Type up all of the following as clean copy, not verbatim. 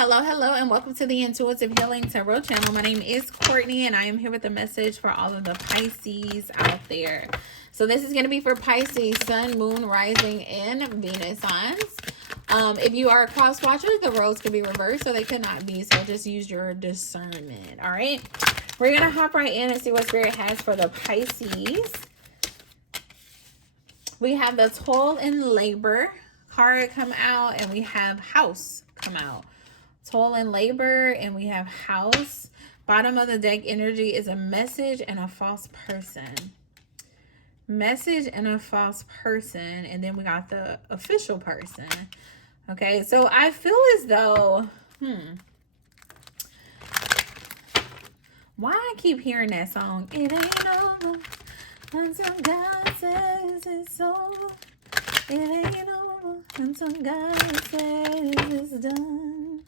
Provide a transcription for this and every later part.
Hello, hello, and welcome to the Intuitive Healing Tarot channel. My name is Courtney, and I am here with a message for all of the Pisces out there. So this is going to be for Pisces, Sun, Moon, Rising, and Venus signs. If you are a cross watcher, the roles could be reversed, so they could not be. So just use your discernment, all right? We're going to hop right in and see what Spirit has for the Pisces. We have the Toil and Labor card come out, and we have House come out. Toil and Labor, and we have House. Bottom of the deck energy is a message and a false person. Message and a false person. And then we got the official person. Okay, so I feel as though, why I keep hearing that song? It ain't over until God says it's over. It ain't over until God says it's done.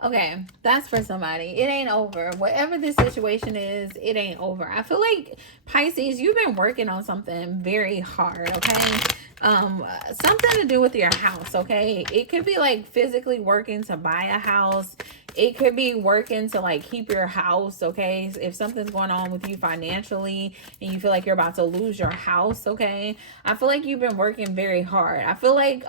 Okay, that's for somebody. It ain't over. Whatever this situation is, it ain't over. I feel like, Pisces, you've been working on something very hard, okay? Something to do with your house, okay? It could be like physically working to buy a house. It could be working to like keep your house, okay? If something's going on with you financially and you feel like you're about to lose your house, okay? I feel like you've been working very hard. I feel like,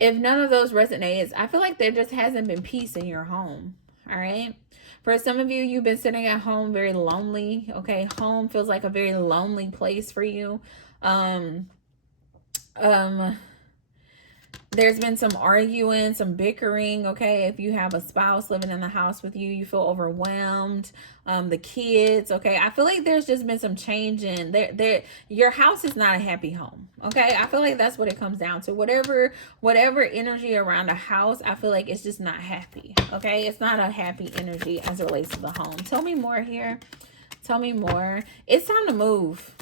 if none of those resonates, I feel like there just hasn't been peace in your home. All right. For some of you, you've been sitting at home very lonely. Okay. Home feels like a very lonely place for you. There's been some arguing, some bickering, okay? If you have a spouse living in the house with you, you feel overwhelmed. The kids, okay? I feel like there's just been some change in there. Your house is not a happy home, okay? I feel like that's what it comes down to. Whatever energy around a house, I feel like it's just not happy, okay? It's not a happy energy as it relates to the home. Tell me more here. Tell me more. It's time to move.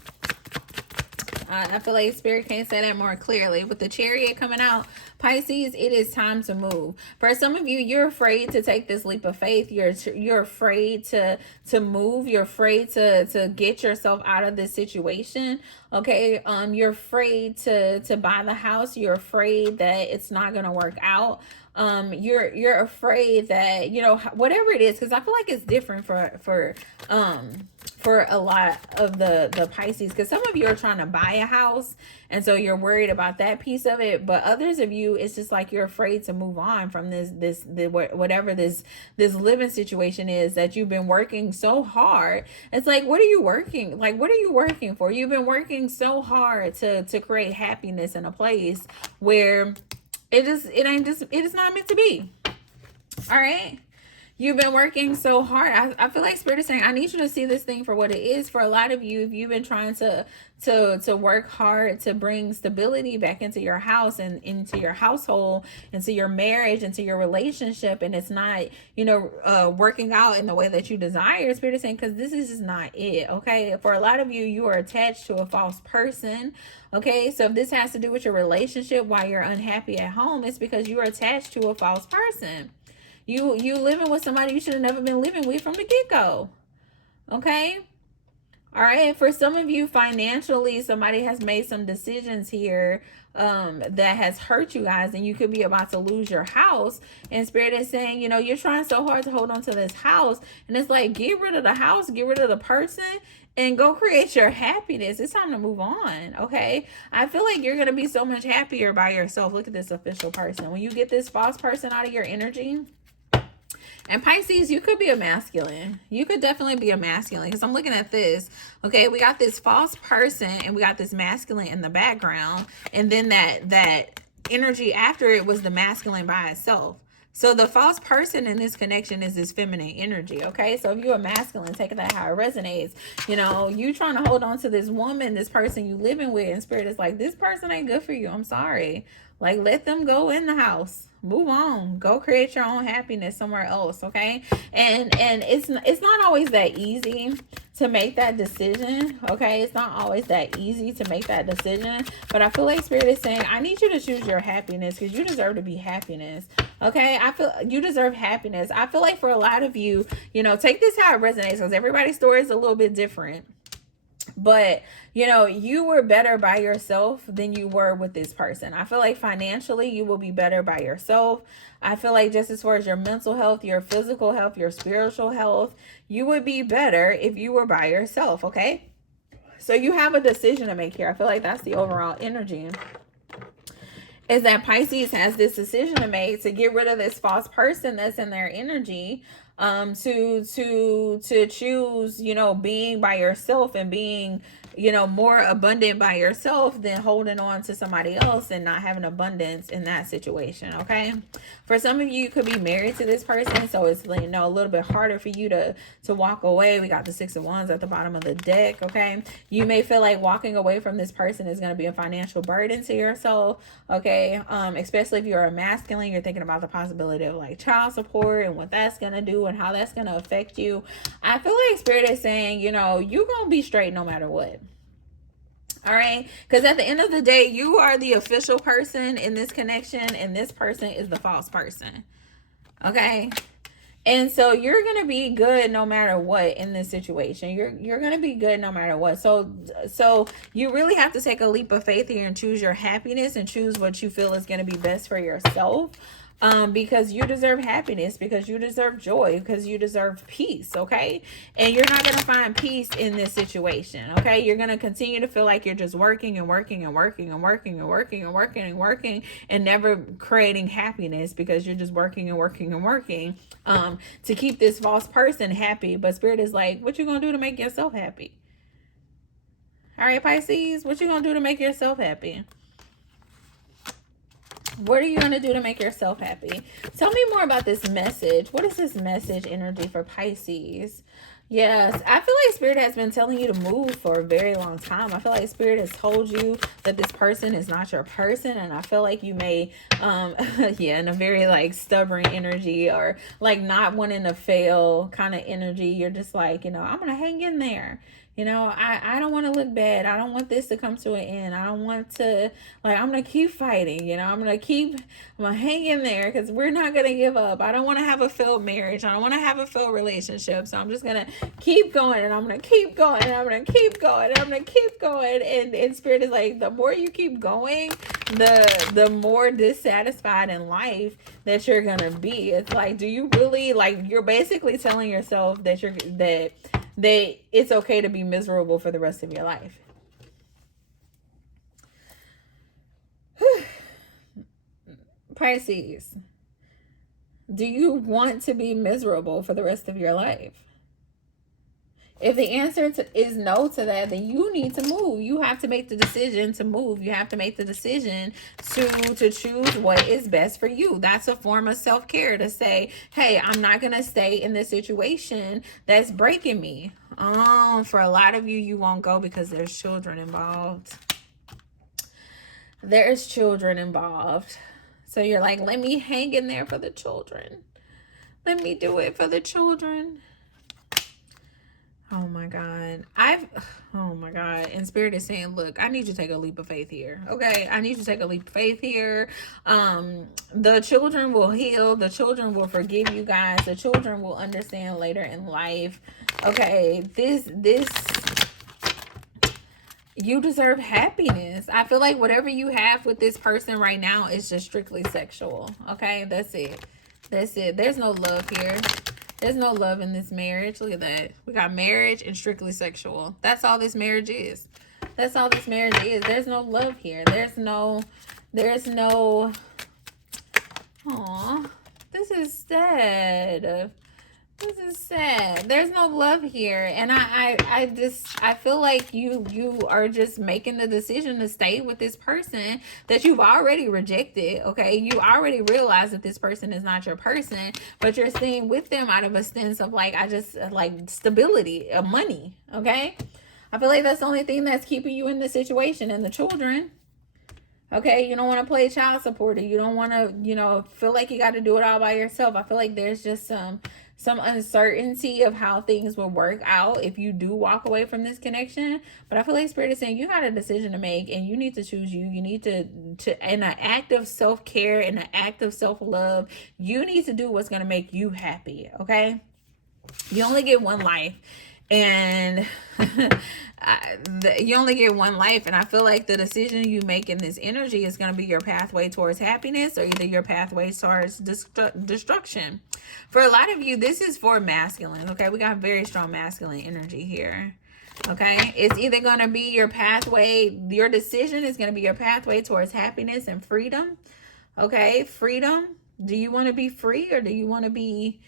I feel like Spirit can't say that more clearly. With the Chariot coming out, Pisces, it is time to move. For some of you, you're afraid to take this leap of faith. You're afraid to move. You're afraid to get yourself out of this situation. Okay, you're afraid to buy the house. You're afraid that it's not gonna work out. You're afraid that, you know, whatever it is, because I feel like it's different for a lot of the Pisces, because some of you are trying to buy a house, and so you're worried about that piece of it. But others of you, it's just like you're afraid to move on from whatever this living situation is that you've been working so hard. It's like, what are you working? Like, what are you working for? You've been working so hard to create happiness in a place where it is not meant to be. All right. You've been working so hard. I feel like Spirit is saying, I need you to see this thing for what it is. For a lot of you, if you've been trying to work hard to bring stability back into your house and into your household, into your marriage, into your relationship, and it's not, working out in the way that you desire, Spirit is saying, because this is just not it, okay? For a lot of you, you are attached to a false person, okay? So if this has to do with your relationship, why you're unhappy at home, it's because you are attached to a false person. You living with somebody you should have never been living with from the get-go. Okay? All right. For some of you, financially, somebody has made some decisions here that has hurt you guys, and you could be about to lose your house. And Spirit is saying, you're trying so hard to hold on to this house, and it's like, get rid of the house, get rid of the person, and go create your happiness. It's time to move on, okay? I feel like you're going to be so much happier by yourself. Look at this official person. When you get this false person out of your energy, and Pisces, you could be a masculine. You could definitely be a masculine, because I'm looking at this. Okay, we got this false person and we got this masculine in the background. And then that energy after it was the masculine by itself. So the false person in this connection is this feminine energy, okay? So if you're a masculine, take that how it resonates. You trying to hold on to this woman, this person you living with, and Spirit is like, this person ain't good for you. I'm sorry. Like, let them go in the house. Move on. Go create your own happiness somewhere else, okay? And it's not always that easy to make that decision, okay? It's not always that easy to make that decision. But I feel like Spirit is saying, I need you to choose your happiness, because you deserve to be happiness, okay? I feel you deserve happiness. I feel like for a lot of you, take this how it resonates, because everybody's story is a little bit different. But, you know, you were better by yourself than you were with this person. I feel like financially you will be better by yourself. I feel like just as far as your mental health, your physical health, your spiritual health, you would be better if you were by yourself, okay? So you have a decision to make here. I feel like that's the overall energy. Is that Pisces has this decision to make to get rid of this false person that's in their energy, to choose, you know, being by yourself and being, you know, more abundant by yourself than holding on to somebody else and not having abundance in that situation. Okay, for some of you, you could be married to this person, so it's, you know, a little bit harder for you to walk away. We got the Six of Wands at the bottom of the deck. Okay, you may feel like walking away from this person is going to be a financial burden to yourself. Okay, especially if you're a masculine, you're thinking about the possibility of like child support and what that's going to do and how that's going to affect you. I feel like Spirit is saying, you know, you're going to be straight no matter what. All right, because at the end of the day, you are the official person in this connection and this person is the false person. Okay, and so you're going to be good no matter what in this situation. You're going to be good no matter what. So you really have to take a leap of faith here and choose your happiness and choose what you feel is going to be best for yourself. Because you deserve happiness, because you deserve joy, because you deserve peace, okay? And you're not going to find peace in this situation, okay? You're going to continue to feel like you're just working and working and working and working and working and working and working and never creating happiness because you're just working and working and working to keep this false person happy. But Spirit is like, what you going to do to make yourself happy? All right, Pisces, what you going to do to make yourself happy? What are you going to do to make yourself happy? Tell me more about this message. What is this message energy for Pisces? Yes, I feel like Spirit has been telling you to move for a very long time. I feel like Spirit has told you that this person is not your person. And I feel like you may, yeah, in a very like stubborn energy or like not wanting to fail kind of energy. You're just like, you know, I'm going to hang in there. You know, I don't want to look bad. I don't want this to come to an end. I don't want to, like, I'm going to keep fighting. You know, I'm going to hang in there because we're not going to give up. I don't want to have a failed marriage. I don't want to have a failed relationship. So I'm just going to keep going and I'm going to keep going and I'm going to keep going and I'm going to keep going. And Spirit is like, the more you keep going, the more dissatisfied in life that you're going to be. It's like, do you really, like, you're basically telling yourself that it's okay to be miserable for the rest of your life. Pisces, do you want to be miserable for the rest of your life? If the answer is no to that, then you need to move. You have to make the decision to move. You have to make the decision to choose what is best for you. That's a form of self-care, to say, hey, I'm not going to stay in this situation that's breaking me. For a lot of you, you won't go because there's children involved. There's children involved. So you're like, let me hang in there for the children. Let me do it for the children. Oh my God. Oh my God. And Spirit is saying, look, I need you to take a leap of faith here. Okay. I need you to take a leap of faith here. The children will heal. The children will forgive you guys. The children will understand later in life. Okay. You deserve happiness. I feel like whatever you have with this person right now is just strictly sexual. Okay. That's it. That's it. There's no love here. There's no love in this marriage. Look at that. We got marriage and strictly sexual. That's all this marriage is. That's all this marriage is. There's no love here. There's no, aw, this is sad. This is sad. There's no love here. And I feel like you are just making the decision to stay with this person that you've already rejected. Okay. You already realize that this person is not your person, but you're staying with them out of a sense of like, I just like stability of money. Okay. I feel like that's the only thing that's keeping you in the situation, and the children. Okay, you don't want to play child support. You don't want to, feel like you got to do it all by yourself. I feel like there's just some uncertainty of how things will work out if you do walk away from this connection. But I feel like Spirit is saying you got a decision to make, and you need to choose you. You need to in an act of self-care, in an act of self-love, you need to do what's going to make you happy. Okay, you only get one life. And you only get one life, and I feel like the decision you make in this energy is going to be your pathway towards happiness or either your pathway towards destruction. For a lot of you, this is for masculine. Okay, we got very strong masculine energy here. Okay, it's either going to be your pathway, your decision is going to be your pathway towards happiness and freedom. Okay, freedom. Do you want to be free, or do you want to be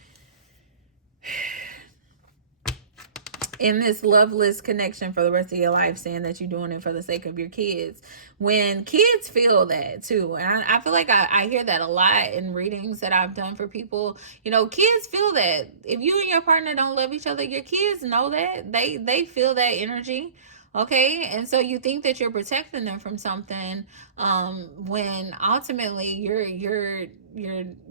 in this loveless connection for the rest of your life, saying that you're doing it for the sake of your kids? When kids feel that too, and I feel like I hear that a lot in readings that I've done for people. You know, kids feel that. If you and your partner don't love each other, your kids know that. They feel that energy. Okay, and so you think that you're protecting them from something, when ultimately you're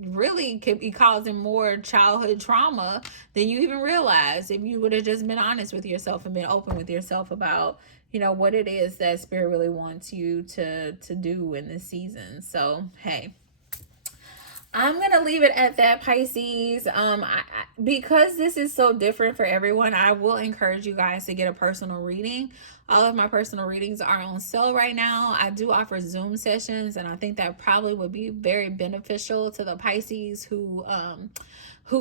really could be causing more childhood trauma than you even realize, if you would have just been honest with yourself and been open with yourself about, you know, what it is that spirit really wants you to do in this season. So hey, I'm gonna leave it at that, Pisces. Because this is so different for everyone, I will encourage you guys to get a personal reading. All of my personal readings are on sale right now. I do offer Zoom sessions, and I think that probably would be very beneficial to the Pisces who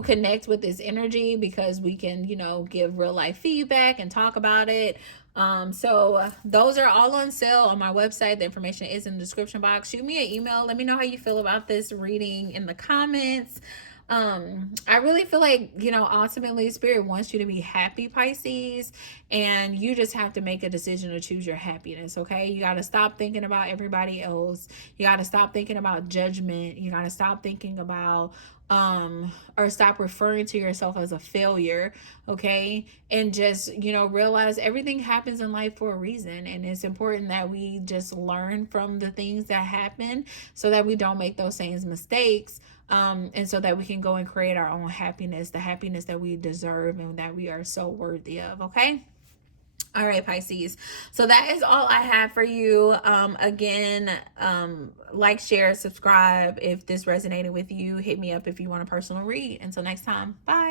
connect with this energy, because we can, you know, give real life feedback and talk about it. So those are all on sale on my website. The information is in the description box. Shoot me an email. Let me know how you feel about this reading in the comments. I really feel like, you know, ultimately spirit wants you to be happy, Pisces, and you just have to make a decision to choose your happiness. Okay, you got to stop thinking about everybody else. You got to stop thinking about judgment. You got to stop thinking about or stop referring to yourself as a failure. Okay, and just, you know, realize everything happens in life for a reason, and it's important that we just learn from the things that happen so that we don't make those same mistakes, and so that we can go and create our own happiness, the happiness that we deserve and that we are so worthy of. Okay, all right, Pisces. So that is all I have for you. Again, like, share, subscribe if this resonated with you. Hit me up if you want a personal read. Until next time, bye.